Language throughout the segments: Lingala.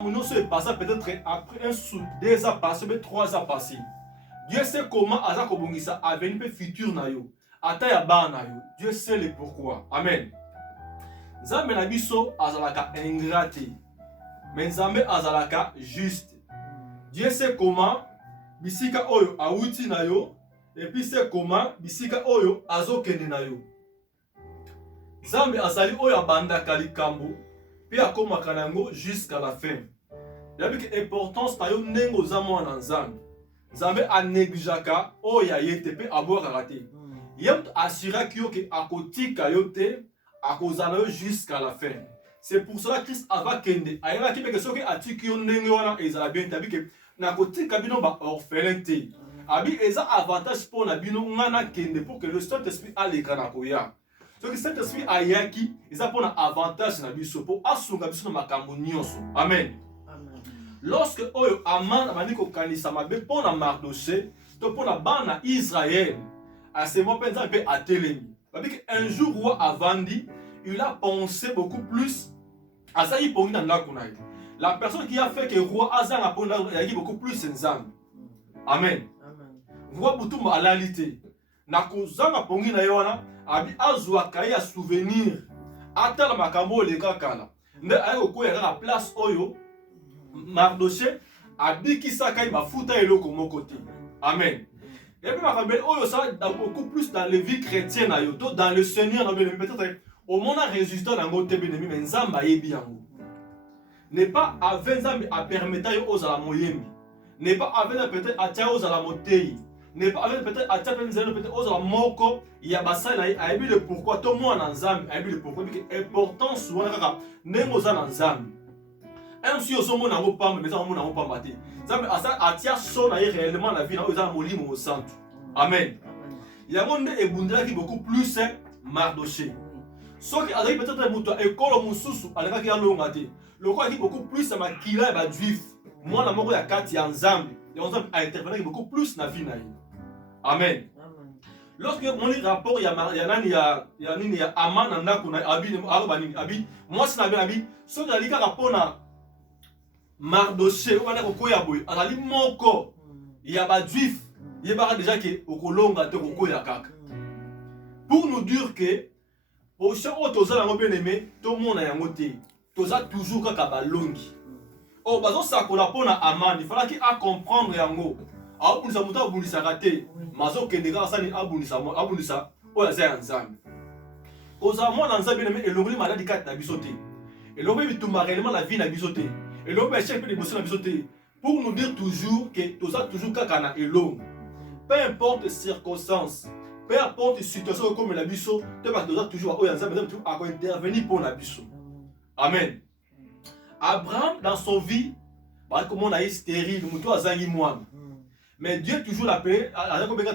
Nous sommes passé peut-être après un sous 2 ans passé, 3 ans passé. Dieu sait comment Azak Obongisa a venu le futur na yo. Ata ya ba na yo. Dieu sait le pourquoi. Amen. Nzambe na biso azalaka ingrate. Mais Nzambe azalaka juste. Dieu sait comment bisika oyo awuti na yo et puis c'est comment bisika oyo azokende na yo. Nzambe azali oyo abandaka likambo puis akomaka nango jusqu'à la fin. Yabi que importance na yo ndenge oza mwana Nzambe. Nzambe anegligeaka oyo ayete pe abwakaka te. Yem assura yo ke akotika yo te akozala yo jusqu'à la fin. C'est pour cela Christ ava kende ayeba ki peke soki atiki yo ndenge wana ezala bien tabi ke nakotika bino ba orphelin te. Abi eza avantage pour na bino ngana kende pour que le Saint-Esprit aleka na koya. Ce que Saint-Esprit ayaki eza pour na avantage na biso pour asunga biso na makambo nyonso. Amen. Lorsque oyo Aman abandi kokanisa mabe pour na Mardoché to pour na bana Israël à ce moment penza pe atelemi. Parce qu'un jour roi avandi, il a pensé beaucoup plus à ça il pongi na kunaï. La personne qui a fait que roi Azan a pongi il a beaucoup plus Nzambe. Amen. Roi Boutouma à l'alité. Na kozanga pongi na yona abi azwa kaya souvenir ata la makambo le kakala. Nde ayo ko ya place oyo Mardoché abiki sakai bafuta eloko moko te. Amen. Et puis ma famille, ça beaucoup plus dans les vies chrétiennes, dans le Seigneur, peut-être au monde a résisté dans notre ennemi, mais Nzamba est bien. N'est pas avec Nzamba à permettre aux à la moyenne. N'est pas avec peut-être à tiens aux à la montée. N'est pas avec peut-être à tiens peut-être aux à la moko. Il y a basa là, il y a le pourquoi tout le monde en Nzamba, il y a le pourquoi. Important souvent n'est aux à Nzamba. Un si au sommet n'a pas mais ça on n'a pas maté. Nzambe atia son réellement la vie na oza molimo au centre. Amen. Il y a monde ebundela qui beaucoup plus Mardoché. So qui azali peut-être muto ekolo mususu aleka ki alonga te. Loko qui beaucoup plus makila ba juif. Moi na moko ya kati ya Nzambe. Ya Nzambe a intervenir beaucoup plus na vie na ye. Amen. Lorsque mon rapport ya nani ya Aman na kuna abi arobani abi moi si na bien abi so dalika rapport na Mardoché, on a kokoya boy, azali moko ya ba juif, yebara déjà que okolonga te kokoya kaka. Pour nous dire que au champ où toza la bien aimé, tout le monde a yango te. Toza toujours kaka balongi. Oh bazo sakola pona Aman, il fallait qu'il a comprendre yango. A obunisa muta obunisa raté, mazo kendeka sani abunisa oya za Nzambe. Koza mwana Nzambe bien aimé elongoli maladi kat na bisote. Elongoli bitumba réellement la vie na bisote. Et l'homme est chef de pour nous dire toujours que tout ça toujours kakana et l'homme. Peu importe les circonstances, peu importe les situations comme la biso, tu vas toujours intervenir pour la biso. Amen. Abraham dans son vie, comme on a été stérile, mais Dieu toujours l'appelé,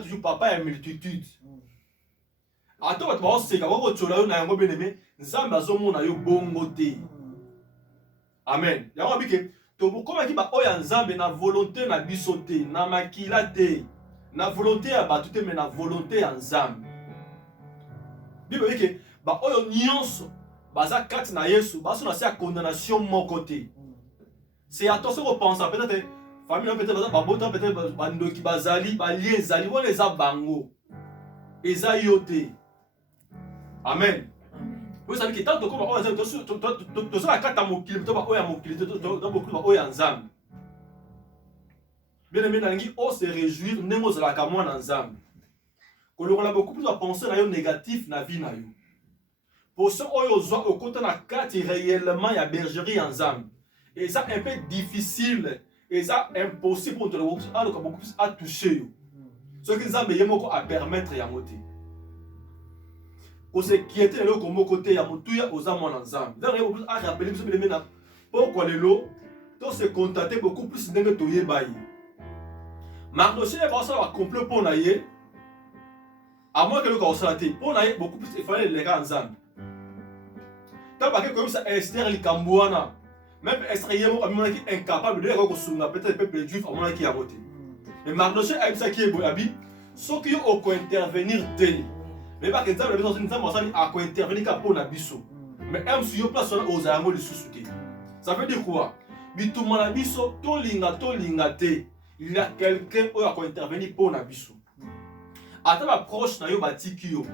toujours papa et multitude. Attends, tu vas se dire, amen. Yango bike to bokoma ki ba oya Nzambe na volonté na biso te, na makila te, na volonté ya batu te mais na volonté ya Nzambe. Bible bike ba oyo nyonso baza kati na Yesu, baso na se condamnation moko te. C'est attention qu'on pense peut-être famille peut-être ba bota peut-être bandoki bazali, ba lien zali, wona eza bango. Eza yote. Amen. Vous savez que tant que on a tout ça à quatre mokili to ba oya mokili to beaucoup ba oya Nzambe. Bien aimé nangi on se réjouir ndemo za la kamwa na Nzambe. Ko lo a beaucoup plus à penser na yo négatif na vie na yo. Pour ceux oyo zo au côté na kati réellement ya bergerie en Nzambe. Et ça un peu difficile et ça impossible pour te le beaucoup plus à toucher yo. Ce que Nzambe yemoko à permettre ya moté. Pour ce qui était là comme côté ya mutuya oza mwana Nzambe. Donc il faut rappeler biso bele mena pourquoi lelo to se contacter beaucoup plus ndenge to yebai. Mardoché va ça va complot pour na ye. À moins que le constater pour na ye beaucoup plus il fallait les gars Nzambe. Tant pas que comme ça Esther likambwana. Même Esther yemo amona ki incapable de ko sunga peut-être peuple juif amona ki ya voter. Mais Mardoché a ça qui est boyabi, sauf qu'il au intervenir dès mais pas que Nzambe besoin d'une femme à quoi intervenir pour na biso. Mais M sur place on aux amours de sous-souté. Ça veut dire quoi? bituma na biso tolinga te. Il y a quelqu'un qui a intervenir pour na biso. Ata ba proche na yo batiki yo.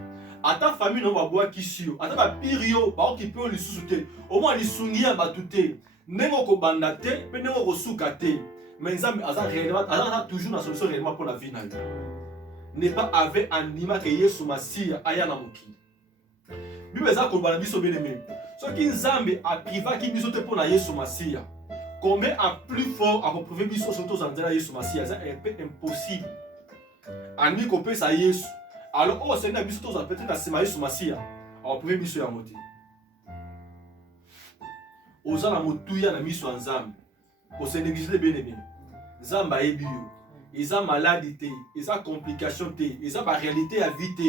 Ata famille no ba boa kisio. Ata ba pire yo ba okipe o lisusu te. Au moins lisungi ya batute. Nengo ko banda te, pe nengo ko suka te. Mais Nzambe aza réellement, aza toujours na solution réellement pour la vie na yo. N'est pas avec anima que Yesu Masia aya na mokili. Bible eza ko bana biso bien-aimé. Ce qui Nzambe a priva ki biso te pour na Yesu Masia. Combien à plus fort à prouver biso surtout en disant Yesu Masia, c'est un peu impossible. Ani ko pe sa Yesu. Alors oh Seigneur biso tous peut-être na sema Yesu Masia. A prouver biso ya moti. Oza na motuya na miso Nzambe. Ko se négliger bien-aimé. Nzambe ayebi yo. Eza maladie te, eza complication te, eza ba réalité à vie te.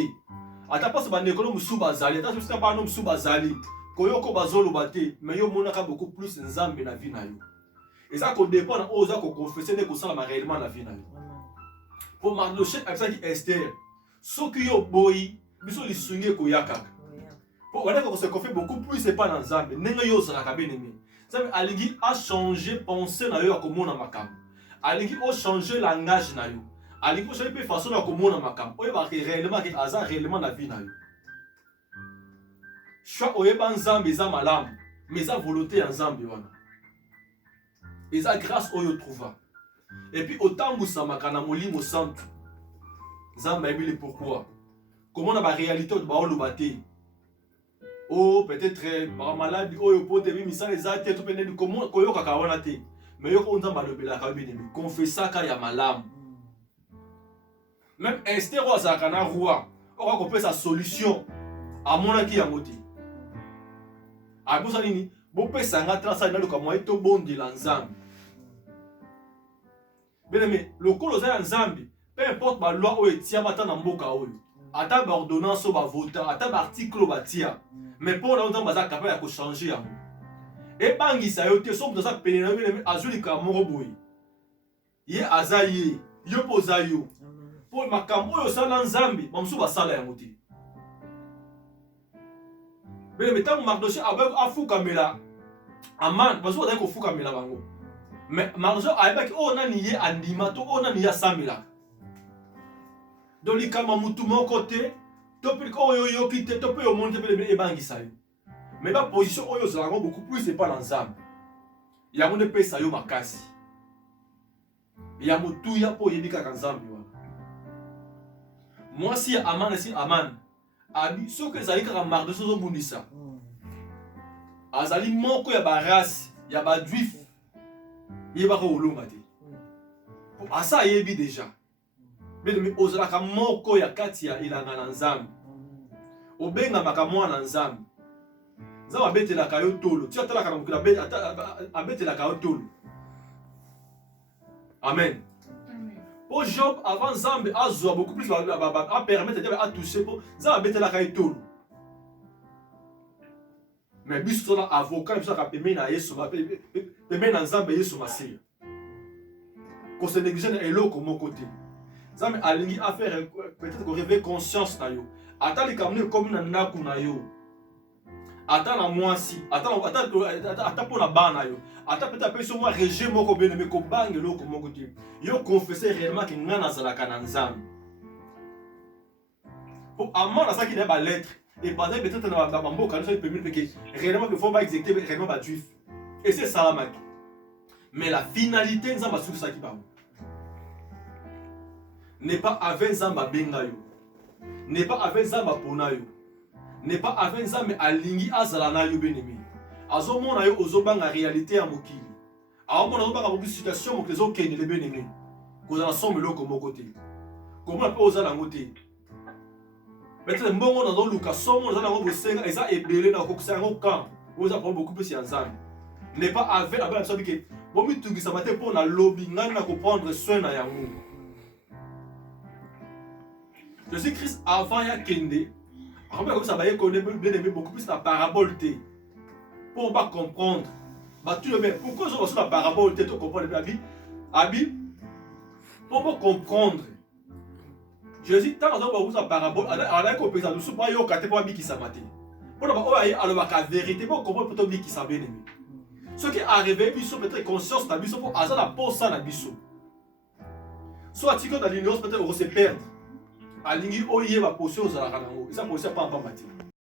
Ata pas ba nekolo musu bazali, ata musu pas no musu bazali. Koyoko bazolo bate, mais yo monaka beaucoup plus Nzambe na vie na yo. Eza ko dépend na oza ko confesser ne ko sala ma réellement na vie na yo. Pour Mardochée avec ça qui Esther. Soki yo boyi, biso lisungi ko yaka. Pour on ko se confie beaucoup plus c'est pas dans Nzambe, nenga yo sala ka bien-aimé. Nzambe alingi a changer penser na yo ko mona makambo. Alingi o changer langage na yo. Alingi o changer façon na ko mona makambo. Oye ba réellement que aza réellement na vie na yo. Choix oyeba Nzambe eza malamu, mais eza volonté ya Nzambe wana. Eza grâce oyo trouva. Et puis autant musamaka na molimo santu. Nzambe ayebi pourquoi. Comment na ba réalité de ba olobate. Oh peut-être par maladie oyo pote bi misala eza te to pene comment koyoka ka wana te. Mais yo ko Nzambe alobela ka bi nemi. Confessaka ya malamu. Même Esther ozaka na roi. Ora ko pesa solution. Amonaki yango te. Abosa nini bo pesa nga trasa na luka moyi to bondi la Nzambe. Bien-aimé, le kolo za Nzambe, peu importe ba loi o etia bata na mboka oyo. Ata ba ordonnance o ba vota, ata ba article ba tia. Mais pour la Nzambe za capable ya ko changer yango. E bangisa yo te so za pene na bien-aimé azuli ka moko boyi. Ye azaye, yo poza yo. Pour makambo oyo sala Nzambe, mamsu ba sala yango te. Mais tant Mardochée a fukamela Aman, parce que fukamela bango. Mais Mardochée a dit oh na niye andima to oh na niya samela. Donc li kama mutu mon côté, to pe ko yo kite to pe yo monte pe e bangisa yo. Mais ba position oyo za beaucoup plus c'est pas dans Nzambe. Ya mo ne pesa yo makasi. Ya mutu ya po yebika ka Nzambe wana. Moi si Aman si Aman abi so que zali ka Mardochée zo bundisa. Azali moko ya ba race ya ba juif. Yeba ko olonga te. Asa yebi déjà. Mais ozala ka moko ya kati ya ilanga na Nzambe. Obenga makamwa na Nzambe. Nzambe abetela ka yo tolo. Ti atala ka mukila abetela ka yo tolo. Amen. Pour Job avant Nzambe azwa beaucoup plus à permettre de à toucher pour Nzambe abetela ka yo tolo. Mais biso na avocat biso ka peme na Yesu ba peme na Nzambe Yesu Masia. Ko se négliger na eloko mon côté. Nzambe alingi a faire peut-être ko réveiller conscience na yo. Ata li kamne comme na ndaku na yo. Ata na mwasi, ata pour na bana yo. Ata peut-être pe so moi rejet moko bien mais ko bange eloko mon côté. Yo confesser réellement que ngana zalaka na Nzambe. Pour amana ça qui n'est pas lettre. Et pendant que peut-être dans la mboka, nous permis que réellement il faut pas exécuter réellement pas juif. Et c'est ça la magie. Mais la finalité nous avons sur ça qui va. N'est pas avec Zamba bengayo. N'est pas avec Zamba ponayo. N'est pas avec Zamba alingi azalana yo benemi. Azomona yo ozobanga réalité ya mokili. Azomona ozobanga beaucoup situation mo kezo kene le benemi. Koza ensemble loko mokote. Comment peut oza na ngote? Peut-être mbongo na luka somo na ngo bosenga eza ebele na kokisa ngo kan oza prendre beaucoup plus ya Nzambe n'est pas avec la bonne chose que bon mi tungisa matin pour na lobby ngana na comprendre soin na yango. Jésus Christ avant ya kende après comme ça ba connaît bien aimé beaucoup plus la parabole té pour pas comprendre ba tu le mais pourquoi je reçois la parabole té to comprendre abi pour pas comprendre. Jésus, tant que vous avez parabole, alors que vous avez dit que vous avez dit que vous avez dit que vous avez dit que vous avez dit que vous avez dit que vous avez dit que vous avez dit que vous avez dit que vous avez dit que vous avez dit. Ce qui est arrivé, biso peut-être conscience na biso pour aza na posa na biso. Soit tiko dans l'ignorance peut-être on se perdre. Alingi oyeba position za la kanango. Ça position pas en bas.